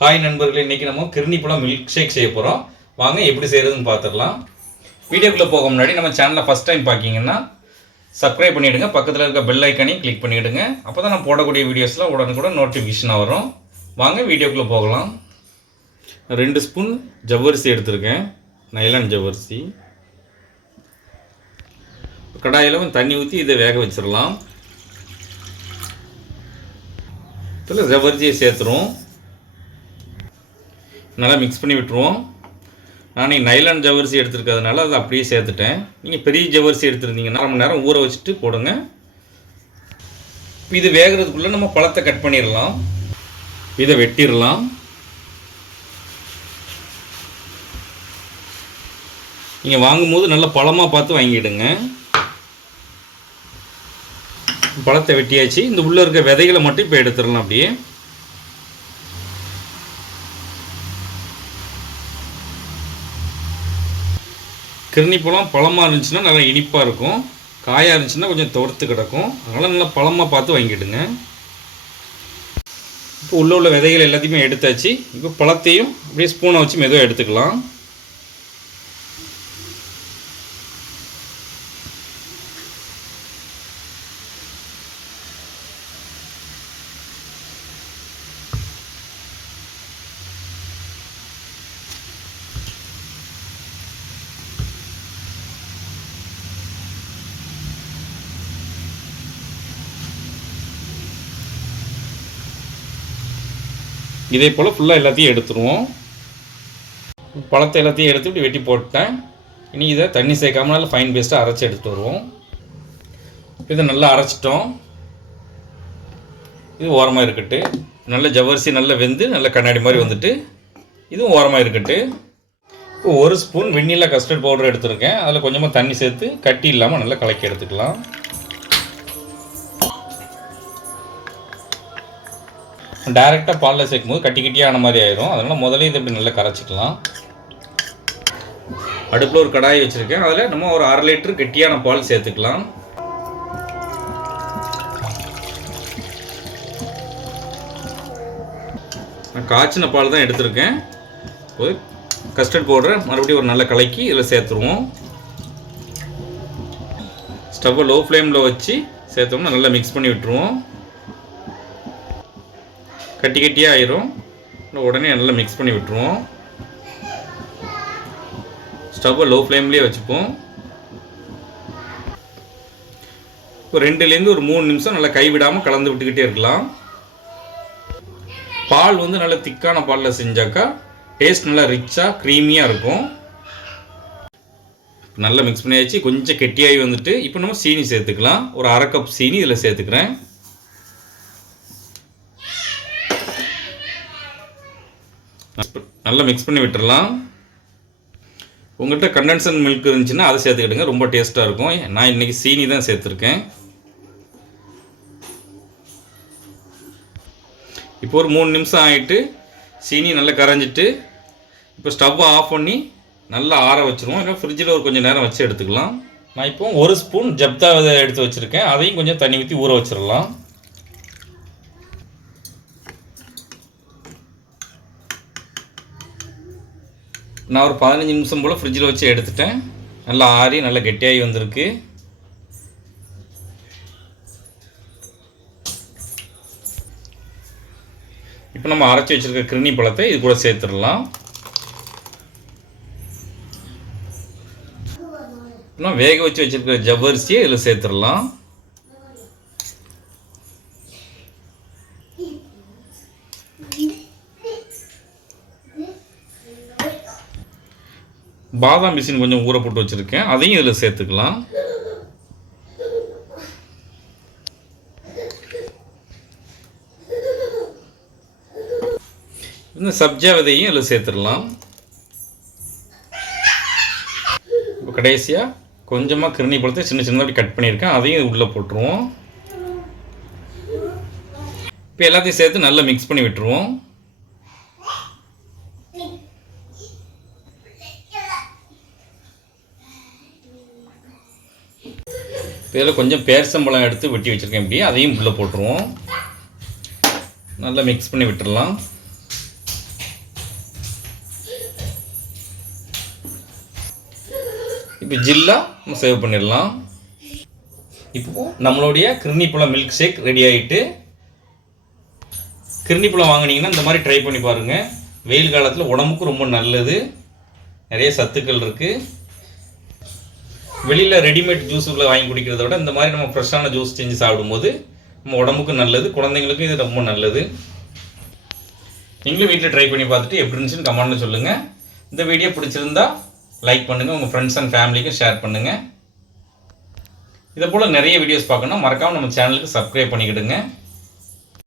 Hi நண்பர்களே இன்னைக்கு நம்ம கிருணி பழம் மில்க் ஷேக் செய்ய போகிறோம் வாங்க எப்படி செய்கிறதுன்னு பார்த்துடலாம் வீடியோக்குள்ளே போக முன்னாடி நம்ம சேனலை ஃபஸ்ட் டைம் பார்க்கிங்கன்னா சப்ஸ்கிரைப் பண்ணிவிடுங்க பக்கத்தில் இருக்க பெல் ஐக்கனையும் கிளிக் பண்ணிவிடுங்க அப்போ தான் நான் போடக்கூடிய வீடியோஸ்லாம் உடனுக்குடன் நோட்டிஃபிகேஷனாக வரும். வாங்க வீடியோக்குள்ளே போகலாம். ரெண்டு ஸ்பூன் ஜவ்வரிசி எடுத்திருக்கேன். நைலான் ஜவ்வரிசி. கடாயில் தண்ணி ஊற்றி இதை வேக வச்சிடலாம். இதில் ஜவ்வரிசியை சேர்த்துருவோம். நல்லா மிக்ஸ் பண்ணி விட்டுருவோம். நான் நைலான் ஜவரிசி எடுத்துருக்கிறதுனால அதை அப்படியே சேர்த்துட்டேன். நீங்கள் பெரிய ஜவ்வரிசி எடுத்துருந்தீங்கன்னா அரை மணி நேரம் ஊற வச்சுட்டு போடுங்க. இது வேகிறதுக்குள்ளே நம்ம பழத்தை கட் பண்ணிடலாம். இதை வெட்டிடலாம். நீங்கள் வாங்கும்போது நல்ல பழமாக பார்த்து வாங்கிடுங்க. பழத்தை வெட்டியாச்சு. இந்த உள்ளே இருக்க விதைகளை மட்டும் இப்போ எடுத்துடலாம் அப்படியே. கிருணி பழம் பழமாக இருந்துச்சுன்னா நல்லா இனிப்பாக இருக்கும். காயாக இருந்துச்சுன்னா கொஞ்சம் துவர்த்து கிடக்கும். அதனால் நல்லா பழமாக பார்த்து வாங்கிடுங்க இப்போ உள்ள உள்ள விதைகள் எல்லாத்தையுமே எடுத்தாச்சு. இப்போ பழத்தையும் அப்படியே ஸ்பூனை வச்சு மெதுவாக எடுத்துக்கலாம். இதே போல் ஃபுல்லாக எல்லாத்தையும் எடுத்துருவோம். பழத்தை எல்லாத்தையும் எடுத்து இப்படி வெட்டி போட்டேன். இனி இதை தண்ணி சேர்க்காம நல்லா ஃபைன் பேஸ்ட்டாக அரைச்சி எடுத்துகிட்டு வருவோம். இதை நல்லா அரைச்சிட்டோம். இது ஓரமாக இருக்கட்டு. நல்ல ஜவ்வரிசி நல்லா வெந்து நல்ல கண்ணாடி மாதிரி வந்துட்டு இதுவும் ஓரமாக இருக்கட்டு. இப்போ ஒரு ஸ்பூன் வெண்ணிலா கஸ்டர்ட் பவுடர் எடுத்திருக்கேன். அதில் கொஞ்சமாக தண்ணி சேர்த்து கட்டி இல்லாமல் நல்லா கலக்கி எடுத்துக்கலாம். டேரெக்டாக பாலில் சேர்க்கும் போது கட்டி கட்டியாக ஆன மாதிரி ஆயிடும் அதனால் முதல்ல இதை இப்படி நல்லா கரைச்சிக்கலாம். அடுப்பில் ஒரு கடாய் வச்சுருக்கேன். அதில் நம்ம ஒரு அரை லிட்டர் கெட்டியான பால் சேர்த்துக்கலாம். நான் காய்ச்சின பால் தான் எடுத்திருக்கேன். ஒரு கஸ்டர்ட் பவுடரை மறுபடியும் ஒரு நல்ல கலக்கி இதில் சேர்த்துருவோம். ஸ்டவ்வை லோ ஃப்ளேமில் வச்சு சேர்த்தோம்னா நல்லா மிக்ஸ் பண்ணி விட்டுருவோம். கட்டி கட்டியாக ஆயிரும். உடனே நல்லா மிக்ஸ் பண்ணி விட்டுருவோம். ஸ்டவ்வை லோ ஃப்ளேம்லேயே வச்சுப்போம். ஒரு ரெண்டுலேருந்து ஒரு மூணு நிமிஷம் நல்லா கைவிடாமல் கலந்து விட்டுக்கிட்டே இருக்கலாம். பால் வந்து நல்ல திக்கான பாலில் செஞ்சாக்கா டேஸ்ட் நல்லா ரிச்சாக க்ரீமியாக இருக்கும். நல்லா மிக்ஸ் பண்ணியாச்சு. கொஞ்சம் கெட்டியாகி வந்துட்டு இப்போ நம்ம சீனி சேர்த்துக்கலாம். ஒரு அரை கப் சீனி இதில் சேர்த்துக்கிறேன். நல்லா மிக்ஸ் பண்ணி விட்டுறலாம். உங்கள்கிட்ட கண்டென்சன் மில்க் இருந்துச்சுன்னா அதை சேர்த்துக்கிடுங்க. ரொம்ப டேஸ்ட்டாக இருக்கும். நான் இன்றைக்கி சீனி தான் சேர்த்துருக்கேன். இப்போ ஒரு மூணு நிமிஷம் ஆகிட்டு சீனி நல்லா கரைஞ்சிட்டு இப்போ ஸ்டவ்வை ஆஃப் பண்ணி நல்லா ஆற வச்சுருவோம். இல்லை ஃப்ரிட்ஜில் ஒரு கொஞ்சம் நேரம் வச்சு எடுத்துக்கலாம். நான் இப்போ ஒரு ஸ்பூன் ஜப்தா எடுத்து வச்சுருக்கேன். அதையும் கொஞ்சம் தண்ணி ஊற்றி ஊற வச்சிடலாம். நான் ஒரு பதினஞ்சு நிமிஷம் போல் ஃப்ரிட்ஜில் வச்சு எடுத்துட்டேன். நல்லா ஆறி நல்லா கெட்டியாகி வந்திருக்கு. இப்போ நம்ம அரைச்சி வச்சுருக்க கிருணி பழத்தை இது கூட சேர்த்துடலாம். இன்னும் வேக வச்சு வச்சுருக்க ஜவ்வரிசியை இதில் சேர்த்துடலாம். பாதாம் மிஷின் கொஞ்சம் ஊற போட்டு வச்சுருக்கேன். அதையும் இதில் சேர்த்துக்கலாம். இந்த சப்ஜா விதையும் இதில் சேர்த்துடலாம். இப்போ கடைசியாக கொஞ்சமாக கிருணி பழத்தை சின்ன சின்னதாக அப்படி கட் பண்ணியிருக்கேன். அதையும் உள்ளே போட்டுருவோம். இப்போ எல்லாத்தையும் சேர்த்து நல்லா மிக்ஸ் பண்ணி விட்டுருவோம். இதில் கொஞ்சம் பேரிசம்பழம் எடுத்து வெட்டி வச்சுருக்கேன் இப்படி. அதையும் உள்ளே போட்டுருவோம். நல்லா மிக்ஸ் பண்ணி விட்டுடலாம். இப்போ ஜில்லா நம்ம சேவ் பண்ணிடலாம். இப்போ நம்மளுடைய கிருணி மில்க் ஷேக் ரெடி ஆகிட்டு கிருணி பழம் வாங்கினீங்கன்னா இந்த மாதிரி ட்ரை பண்ணி பாருங்கள் வெயில் காலத்தில் உடம்புக்கு ரொம்ப நல்லது. நிறைய சத்துக்கள் இருக்குது வெளியில் ரெடிமேட் ஜூஸுகளை வாங்கி குடிக்கிறத விட இந்த மாதிரி நம்ம ஃப்ரெஷ்ஷான ஜூஸ் செஞ்சு சாப்பிடும்போது நம்ம உடம்புக்கும் நல்லது குழந்தைங்களுக்கும் இது ரொம்ப நல்லது. நீங்களும் வீட்டில் ட்ரை பண்ணி பார்த்துட்டு எப்படி இருந்துச்சுன்னு கமெண்ட்னு சொல்லுங்கள் இந்த வீடியோ பிடிச்சிருந்தா லைக் பண்ணுங்கள் உங்கள் ஃப்ரெண்ட்ஸ் அண்ட் ஃபேமிலிக்கும் ஷேர் பண்ணுங்கள் இதை போல் நிறைய வீடியோஸ் பார்க்கணும் மறக்காமல் நம்ம சேனலுக்கு சப்ஸ்கிரைப் பண்ணிக்கிடுங்க.